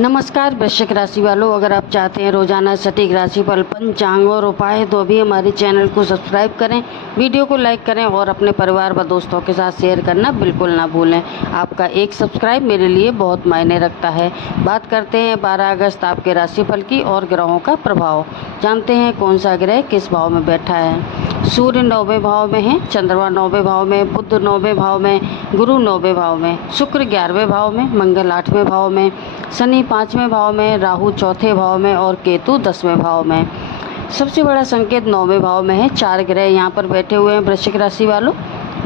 नमस्कार वृश्चिक राशि वालों, अगर आप चाहते हैं रोजाना सटीक राशिफल, पंचांग और उपाय तो अभी हमारे चैनल को सब्सक्राइब करें, वीडियो को लाइक करें और अपने परिवार व दोस्तों के साथ शेयर करना बिल्कुल ना भूलें। आपका एक सब्सक्राइब मेरे लिए बहुत मायने रखता है। बात करते हैं 12 अगस्त आपके राशिफल की और ग्रहों का प्रभाव। जानते हैं कौन सा ग्रह किस भाव में बैठा है। सूर्य 9वें भाव में है, चंद्रमा 9वें भाव में, बुध 9वें भाव में, गुरु 9वें भाव में, शुक्र 11वें भाव में, मंगल 8वें भाव में, शनि 5वें भाव में, राहु 4थे भाव में और केतु 10वें भाव में। सबसे बड़ा संकेत 9वें भाव में है। 4 ग्रह यहाँ पर बैठे हुए हैं वृश्चिक राशि वालों।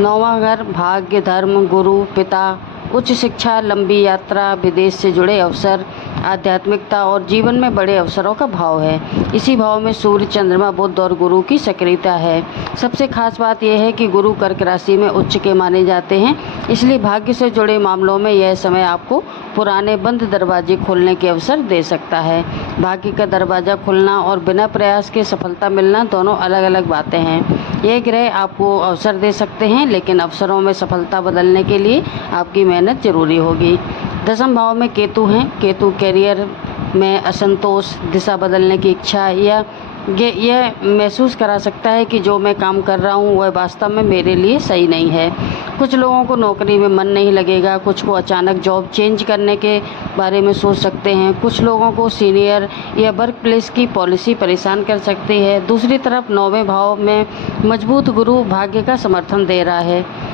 9वां घर भाग्य, धर्म, गुरु, पिता, उच्च शिक्षा, लंबी यात्रा, विदेश से जुड़े अवसर, आध्यात्मिकता और जीवन में बड़े अवसरों का भाव है। इसी भाव में सूर्य, चंद्रमा, बुध और गुरु की सक्रियता है। सबसे खास बात यह है कि गुरु कर्क राशि में उच्च के माने जाते हैं, इसलिए भाग्य से जुड़े मामलों में यह समय आपको पुराने बंद दरवाजे खोलने के अवसर दे सकता है। भाग्य का दरवाज़ा खुलना और बिना प्रयास के सफलता मिलना दोनों अलग अलग बातें हैं। ये ग्रह आपको अवसर दे सकते हैं, लेकिन अवसरों में सफलता बदलने के लिए आपकी मेहनत जरूरी होगी। 10वें भाव में केतु हैं। केतु कैरियर में असंतोष, दिशा बदलने की इच्छा या यह महसूस करा सकता है कि जो मैं काम कर रहा हूँ वह वास्तव में मेरे लिए सही नहीं है। कुछ लोगों को नौकरी में मन नहीं लगेगा, कुछ को अचानक जॉब चेंज करने के बारे में सोच सकते हैं, कुछ लोगों को सीनियर या वर्क प्लेस की पॉलिसी परेशान कर सकती है। दूसरी तरफ 9वें भाव में मजबूत गुरु भाग्य का समर्थन दे रहा है।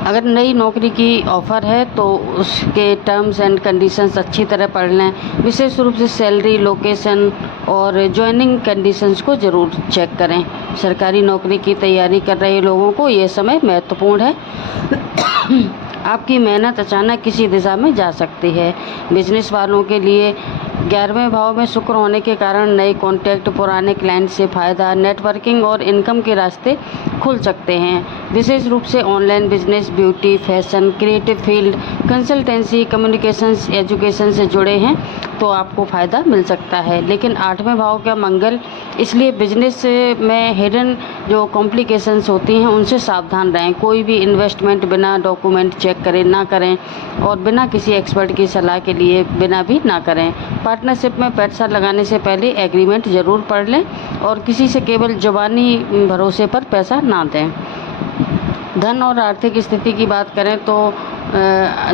अगर नई नौकरी की ऑफ़र है तो उसके टर्म्स एंड कंडीशंस अच्छी तरह पढ़ लें। विशेष रूप से सैलरी, लोकेशन और ज्वाइनिंग कंडीशंस को ज़रूर चेक करें। सरकारी नौकरी की तैयारी कर रहे लोगों को ये समय महत्वपूर्ण है। आपकी मेहनत अचानक किसी दिशा में जा सकती है। बिजनेस वालों के लिए 11वें भाव में शुक्र होने के कारण नए कॉन्टैक्ट, पुराने क्लाइंट से फ़ायदा, नेटवर्किंग और इनकम के रास्ते खुल सकते हैं। विशेष रूप से online business, beauty, fashion, creative field, consultancy, communications, education से जुड़े हैं तो आपको फ़ायदा मिल सकता है। लेकिन 8वें भाव का मंगल, इसलिए बिजनेस में हिडन जो कॉम्प्लिकेशंस होती हैं उनसे सावधान रहें। कोई भी इन्वेस्टमेंट बिना डॉक्यूमेंट चेक करें ना करें और बिना किसी एक्सपर्ट की सलाह के लिए बिना भी ना करें। पार्टनरशिप में पैसा लगाने से पहले एग्रीमेंट ज़रूर पढ़ लें और किसी से केवल ज़ुबानी भरोसे पर पैसा ना दें। धन और आर्थिक स्थिति की बात करें तो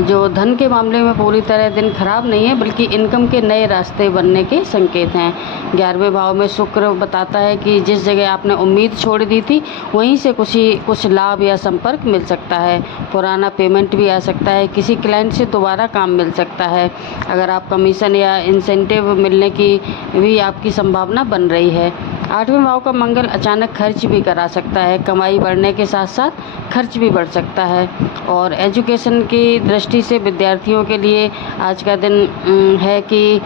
जो धन के मामले में पूरी तरह दिन खराब नहीं है, बल्कि इनकम के नए रास्ते बनने के संकेत हैं। 11वें भाव में शुक्र बताता है कि जिस जगह आपने उम्मीद छोड़ दी थी वहीं से कुछ लाभ या संपर्क मिल सकता है। पुराना पेमेंट भी आ सकता है। किसी क्लाइंट से दोबारा काम मिल सकता है। अगर आप कमीशन या इंसेंटिव मिलने की भी आपकी संभावना बन रही है। 8वें भाव का मंगल अचानक खर्च भी करा सकता है। कमाई बढ़ने के साथ साथ खर्च भी बढ़ सकता है। और एजुकेशन की दृष्टि से विद्यार्थियों के लिए आज का दिन है कि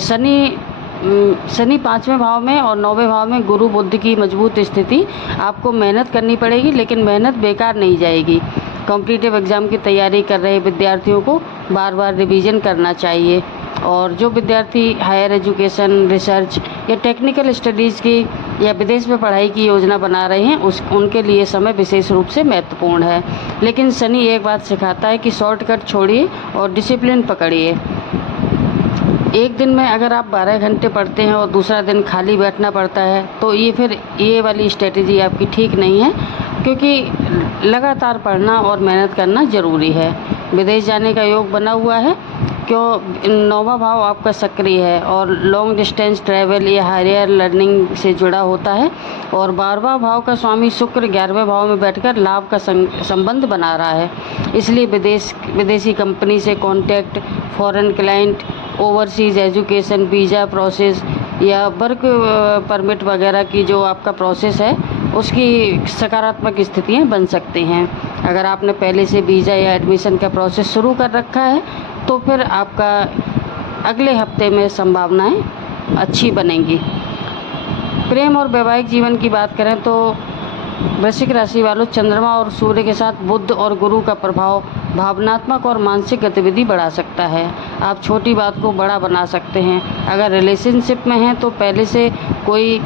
शनि 5वें भाव में और 9वें भाव में गुरु बुध की मजबूत स्थिति। आपको मेहनत करनी पड़ेगी, लेकिन मेहनत बेकार नहीं जाएगी। कॉम्पिटिटिव एग्ज़ाम की तैयारी कर रहे विद्यार्थियों को बार बार रिवीजन करना चाहिए। और जो विद्यार्थी हायर एजुकेशन, रिसर्च या टेक्निकल स्टडीज़ की या विदेश में पढ़ाई की योजना बना रहे हैं उनके लिए समय विशेष रूप से महत्वपूर्ण है। लेकिन शनि एक बात सिखाता है कि शॉर्टकट छोड़िए और डिसिप्लिन पकड़िए। एक दिन में अगर आप 12 घंटे पढ़ते हैं और दूसरा दिन खाली बैठना पड़ता है तो ये वाली स्ट्रेटजी आपकी ठीक नहीं है, क्योंकि लगातार पढ़ना और मेहनत करना ज़रूरी है। विदेश जाने का योग बना हुआ है, क्यों 9वां भाव आपका सक्रिय है और लॉन्ग डिस्टेंस ट्रैवल या हायर लर्निंग से जुड़ा होता है। और 12वां भाव का स्वामी शुक्र 11वें भाव में बैठकर लाभ का संबंध बना रहा है। इसलिए विदेशी कंपनी से contact, foreign client, overseas education, visa process या वर्क परमिट वगैरह की जो आपका प्रोसेस है उसकी सकारात्मक स्थितियाँ बन सकती हैं। अगर आपने पहले से वीज़ा या एडमिशन का प्रोसेस शुरू कर रखा है तो फिर आपका अगले हफ्ते में संभावनाएं अच्छी बनेंगी। प्रेम और वैवाहिक जीवन की बात करें तो वृश्चिक राशि वालों, चंद्रमा और सूर्य के साथ बुध और गुरु का प्रभाव भावनात्मक और मानसिक गतिविधि बढ़ा सकता है। आप छोटी बात को बड़ा बना सकते हैं। अगर रिलेशनशिप में हैं तो पहले से कोई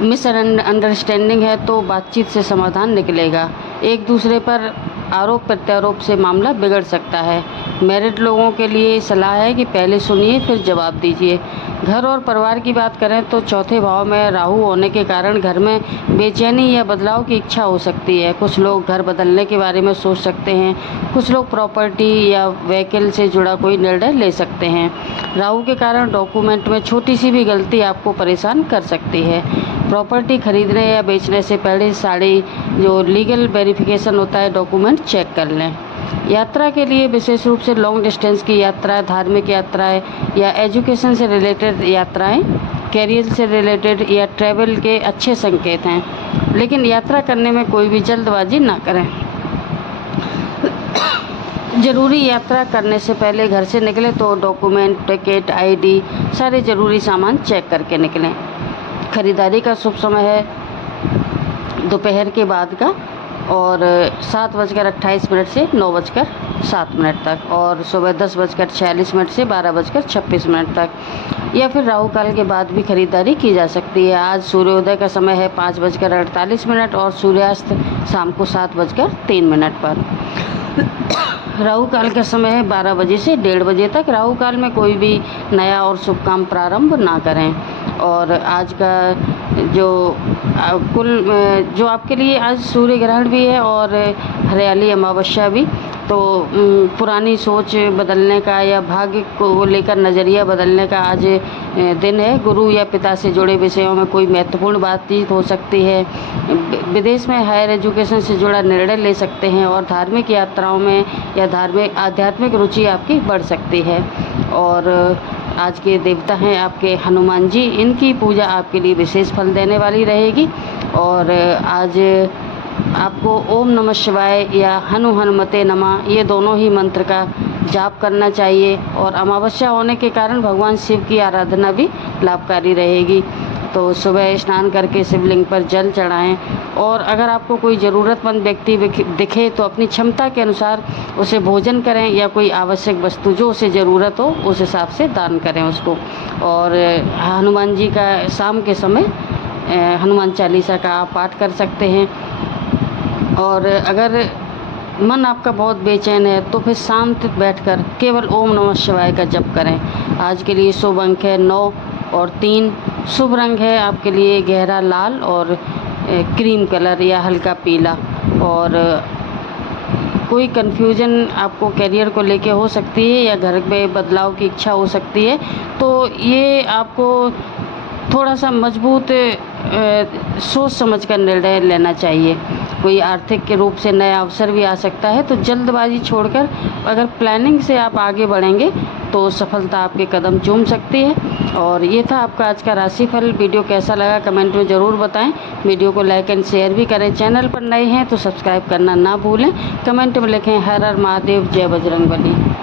मिसअंडरस्टैंडिंग है तो बातचीत से समाधान निकलेगा। एक दूसरे पर आरोप प्रत्यारोप से मामला बिगड़ सकता है। मैरिड लोगों के लिए सलाह है कि पहले सुनिए फिर जवाब दीजिए। घर और परिवार की बात करें तो चौथे भाव में राहु होने के कारण घर में बेचैनी या बदलाव की इच्छा हो सकती है। कुछ लोग घर बदलने के बारे में सोच सकते हैं। कुछ लोग प्रॉपर्टी या व्हीकल से जुड़ा कोई निर्णय ले सकते हैं। राहु के कारण डॉक्यूमेंट में छोटी सी भी गलती आपको परेशान कर सकती है। प्रॉपर्टी खरीदने या बेचने से पहले सारी जो लीगल वेरिफिकेशन होता है डॉक्यूमेंट चेक कर लें। यात्रा के लिए विशेष रूप से लॉन्ग डिस्टेंस की यात्रा, धार्मिक यात्राएं या एजुकेशन से रिलेटेड यात्राएं, कैरियर से रिलेटेड या ट्रैवल के अच्छे संकेत हैं। लेकिन यात्रा करने में कोई भी जल्दबाजी ना करें। ज़रूरी यात्रा करने से पहले घर से निकलें तो डॉक्यूमेंट, टिकट, आईडी सारे ज़रूरी सामान चेक करके निकलें। खरीदारी का शुभ समय है दोपहर के बाद का और 7:28 से 9:07 तक और सुबह 10:46 से 12:26 तक या फिर राहु काल के बाद भी खरीदारी की जा सकती है। आज सूर्योदय का समय है 5:48 और सूर्यास्त शाम को 7:03 पर। राहु काल का समय है 12 बजे से 1:30 बजे तक। राहु काल में कोई भी नया और शुभ काम प्रारंभ ना करें। और आज का जो आपके लिए आज सूर्य ग्रहण भी है और हरियाली अमावस्या भी, तो पुरानी सोच बदलने का या भाग्य को लेकर नज़रिया बदलने का आज दिन है। गुरु या पिता से जुड़े विषयों में कोई महत्वपूर्ण बातचीत हो सकती है। विदेश में हायर एजुकेशन से जुड़ा निर्णय ले सकते हैं और धार्मिक यात्राओं में या आध्यात्मिक रुचि आपकी बढ़ सकती है। और आज के देवता हैं आपके हनुमान जी, इनकी पूजा आपके लिए विशेष फल देने वाली रहेगी। और आज आपको ओम नमः शिवाय या हनुमते नमः ये दोनों ही मंत्र का जाप करना चाहिए। और अमावस्या होने के कारण भगवान शिव की आराधना भी लाभकारी रहेगी। तो सुबह स्नान करके शिवलिंग पर जल चढ़ाएं और अगर आपको कोई ज़रूरतमंद व्यक्ति दिखे तो अपनी क्षमता के अनुसार उसे भोजन करें या कोई आवश्यक वस्तु जो उसे ज़रूरत हो उस हिसाब से दान करें उसको। और हनुमान जी का शाम के समय हनुमान चालीसा का आप पाठ कर सकते हैं। और अगर मन आपका बहुत बेचैन है तो फिर शांत बैठकर केवल ओम नमः शिवाय का जप करें। आज के लिए शुभ अंक है 9 और 3। शुभ रंग है आपके लिए गहरा लाल और क्रीम कलर या हल्का पीला। और कोई कन्फ्यूजन आपको करियर को लेके हो सकती है या घर में बदलाव की इच्छा हो सकती है, तो ये आपको थोड़ा सा मजबूत सोच समझ कर निर्णय लेना चाहिए। कोई आर्थिक के रूप से नया अवसर भी आ सकता है, तो जल्दबाजी छोड़कर अगर प्लानिंग से आप आगे बढ़ेंगे तो सफलता आपके कदम चूम सकती है। और ये था आपका आज का राशिफल। वीडियो कैसा लगा कमेंट में ज़रूर बताएं। वीडियो को लाइक एंड शेयर भी करें। चैनल पर नए हैं तो सब्सक्राइब करना ना भूलें। कमेंट में लिखें हर हर महादेव, जय बजरंगबली।